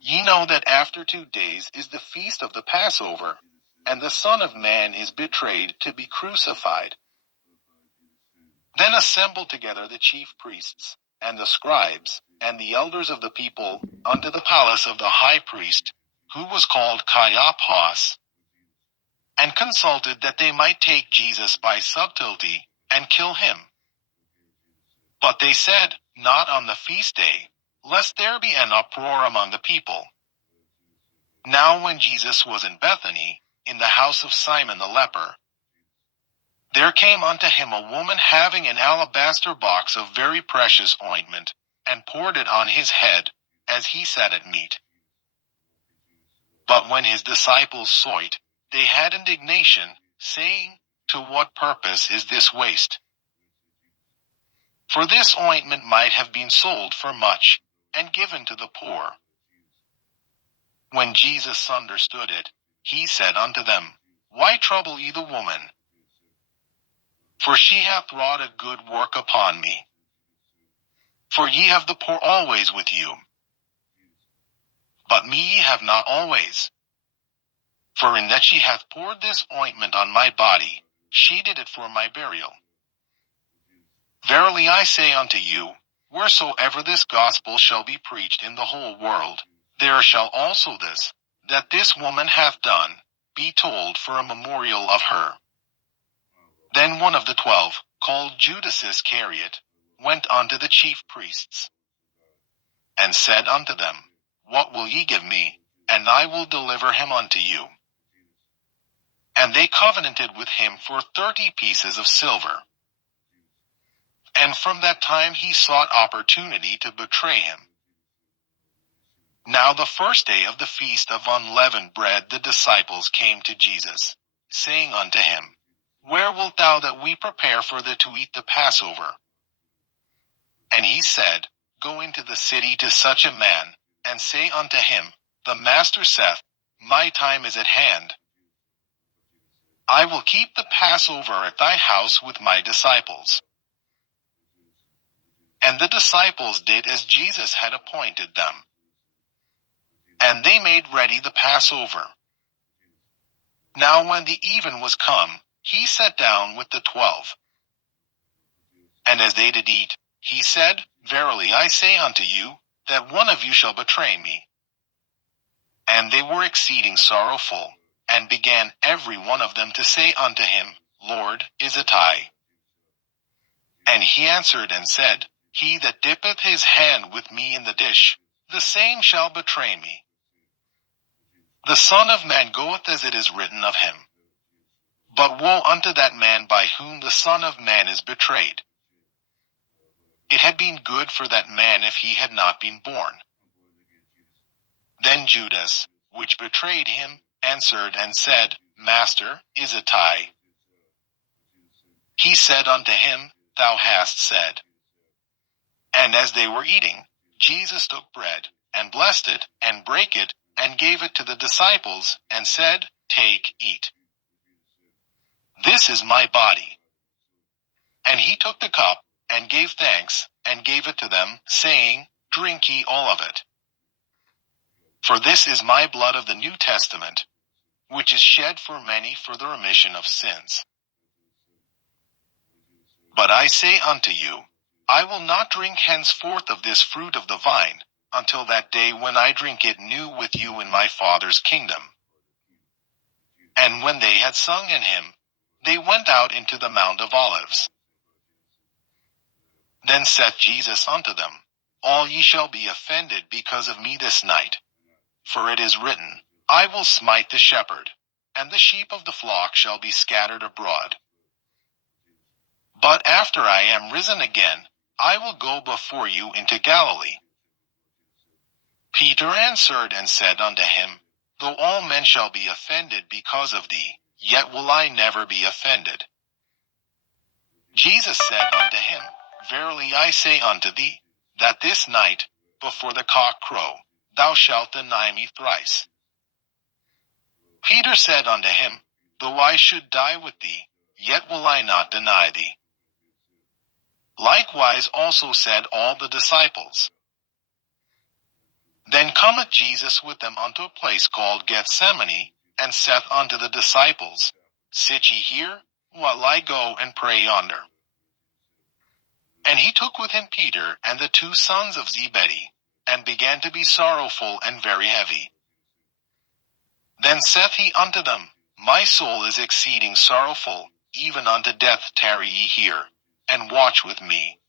Ye know that after 2 days is the feast of the Passover, and the Son of Man is betrayed to be crucified. Then assembled together the chief priests, and the scribes, and the elders of the people, unto the palace of the high priest, who was called Caiaphas, and consulted that they might take Jesus by subtlety, and kill him. But they said, Not on the feast day, lest there be an uproar among the people. Now when Jesus was in Bethany, in the house of Simon the leper, there came unto him a woman having an alabaster box of very precious ointment, and poured it on his head, as he sat at meat. But when his disciples saw it, they had indignation, saying, To what purpose is this waste? For this ointment might have been sold for much, and given to the poor. When Jesus understood it, he said unto them, Why trouble ye the woman? For she hath wrought a good work upon me. For ye have the poor always with you, but me ye have not always. For in that she hath poured this ointment on my body, she did it for my burial. Verily I say unto you, wheresoever this gospel shall be preached in the whole world, there shall also this, that this woman hath done, be told for a memorial of her. Then one of the 12, called Judas Iscariot, went unto the chief priests, and said unto them, What will ye give me, and I will deliver him unto you? And they covenanted with him for 30 pieces of silver. And from that time he sought opportunity to betray him. Now the first day of the feast of unleavened bread the disciples came to Jesus, saying unto him, Where wilt thou that we prepare for thee to eat the Passover? And he said, Go into the city to such a man, and say unto him, The Master saith, My time is at hand. I will keep the Passover at thy house with my disciples. And the disciples did as Jesus had appointed them. And they made ready the Passover. Now when the even was come, he sat down with the 12. And as they did eat, he said, Verily I say unto you, that one of you shall betray me. And they were exceeding sorrowful, and began every one of them to say unto him, Lord, is it I? And he answered and said, He that dippeth his hand with me in the dish, the same shall betray me. The Son of Man goeth as it is written of him. But woe unto that man by whom the Son of Man is betrayed. It had been good for that man if he had not been born. Then Judas, which betrayed him, answered and said, Master, is it I? He said unto him, Thou hast said. And as they were eating, Jesus took bread, and blessed it, and brake it, and gave it to the disciples, and said, Take, eat. This is my body. And he took the cup, and gave thanks, and gave it to them, saying, Drink ye all of it. For this is my blood of the New Testament, which is shed for many for the remission of sins. But I say unto you, I will not drink henceforth of this fruit of the vine, until that day when I drink it new with you in my Father's kingdom. And when they had sung in him, they went out into the Mount of Olives. Then saith Jesus unto them, All ye shall be offended because of me this night. For it is written, I will smite the shepherd, and the sheep of the flock shall be scattered abroad. But after I am risen again, I will go before you into Galilee. Peter answered and said unto him, Though all men shall be offended because of thee, yet will I never be offended. Jesus said unto him, Verily I say unto thee, that this night, before the cock crow, thou shalt deny me thrice. Peter said unto him, Though I should die with thee, yet will I not deny thee. Likewise also said all the disciples. Then cometh Jesus with them unto a place called Gethsemane, and saith unto the disciples, Sit ye here, while I go and pray yonder. And he took with him Peter and the 2 sons of Zebedee, and began to be sorrowful and very heavy. Then saith he unto them, My soul is exceeding sorrowful, even unto death. Tarry ye here, and watch with me.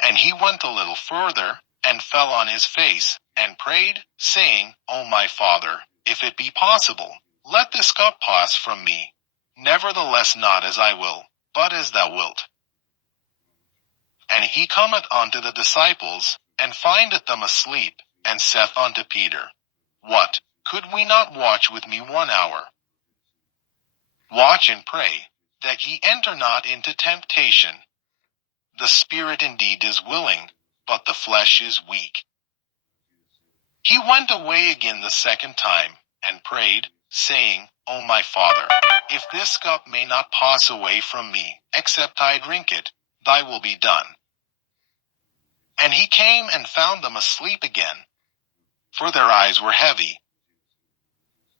And he went a little further, and fell on his face, and prayed, saying, O my Father, if it be possible, let this cup pass from me. Nevertheless not as I will, but as thou wilt. And he cometh unto the disciples, and findeth them asleep, and saith unto Peter, What, could we not watch with me 1 hour? Watch and pray, that ye enter not into temptation. The spirit indeed is willing, but the flesh is weak. He went away again the 2nd time, and prayed, saying, O my Father, if this cup may not pass away from me, except I drink it, thy will be done. And he came and found them asleep again, for their eyes were heavy.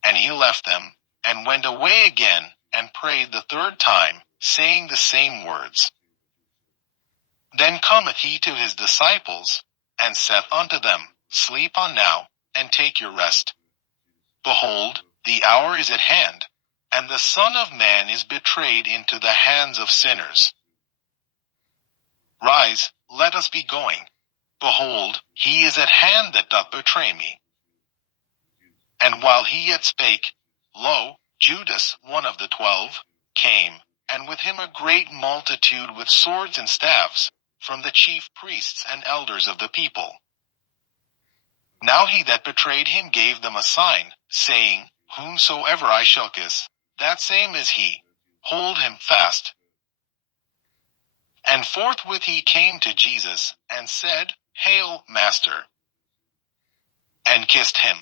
And he left them, and went away again, and prayed the 3rd time, saying the same words. Then cometh he to his disciples, and saith unto them, Sleep on now, and take your rest. Behold, the hour is at hand, and the Son of Man is betrayed into the hands of sinners. Rise, let us be going. Behold, he is at hand that doth betray me. And while he yet spake, lo, Judas, one of the 12, came, and with him a great multitude with swords and staves, from the chief priests and elders of the people. Now he that betrayed him gave them a sign, saying, Whomsoever I shall kiss, that same is he. Hold him fast. And forthwith he came to Jesus, and said, Hail, Master! And kissed him.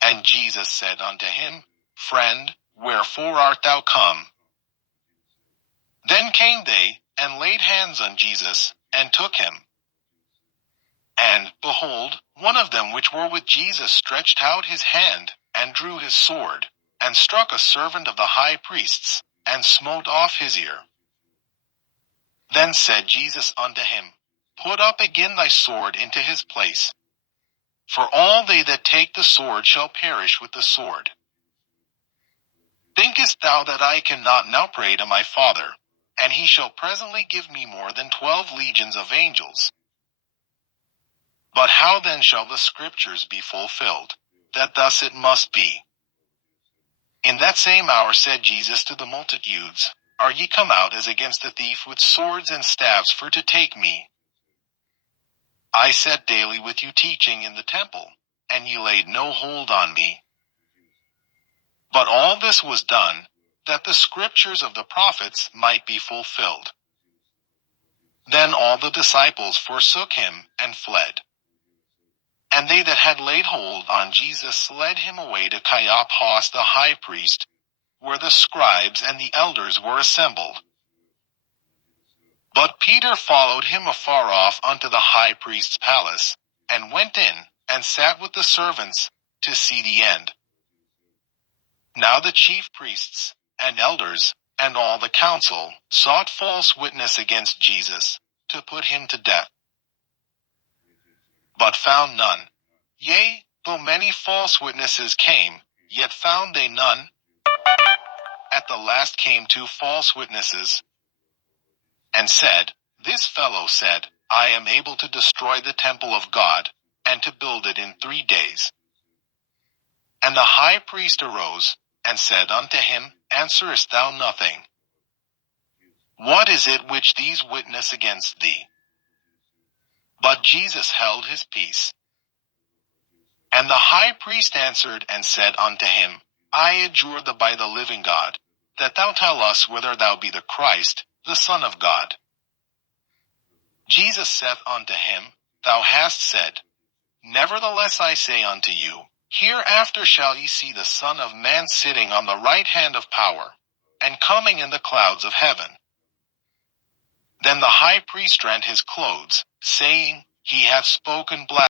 And Jesus said unto him, Friend, wherefore art thou come? Then came they, and laid hands on Jesus, and took him. And, behold, one of them which were with Jesus stretched out his hand, and drew his sword, and struck a servant of the high priest's, and smote off his ear. Then said Jesus unto him, Put up again thy sword into his place. For all they that take the sword shall perish with the sword. Thinkest thou that I cannot now pray to my Father, and he shall presently give me more than 12 legions of angels? But how then shall the scriptures be fulfilled, that thus it must be? In that same hour said Jesus to the multitudes, Are ye come out as against a thief with swords and staves for to take me? I sat daily with you teaching in the temple, and ye laid no hold on me. But all this was done, that the scriptures of the prophets might be fulfilled. Then all the disciples forsook him, and fled. And they that had laid hold on Jesus led him away to Caiaphas the high priest, where the scribes and the elders were assembled. But Peter followed him afar off unto the high priest's palace, and went in, and sat with the servants, to see the end. Now the chief priests, and elders, and all the council, sought false witness against Jesus, to put him to death. But found none. Yea, though many false witnesses came, yet found they none. At the last came 2 false witnesses, and said, This fellow said, I am able to destroy the temple of God, and to build it in 3 days. And the high priest arose, and said unto him, Answerest thou nothing? What is it which these witness against thee? But Jesus held his peace. And the high priest answered and said unto him, I adjure thee by the living God, that thou tell us whether thou be the Christ, the Son of God. Jesus saith unto him, Thou hast said. Nevertheless I say unto you, hereafter shall ye see the Son of Man sitting on the right hand of power, and coming in the clouds of heaven. Then the high priest rent his clothes, saying, He hath spoken blasphemy.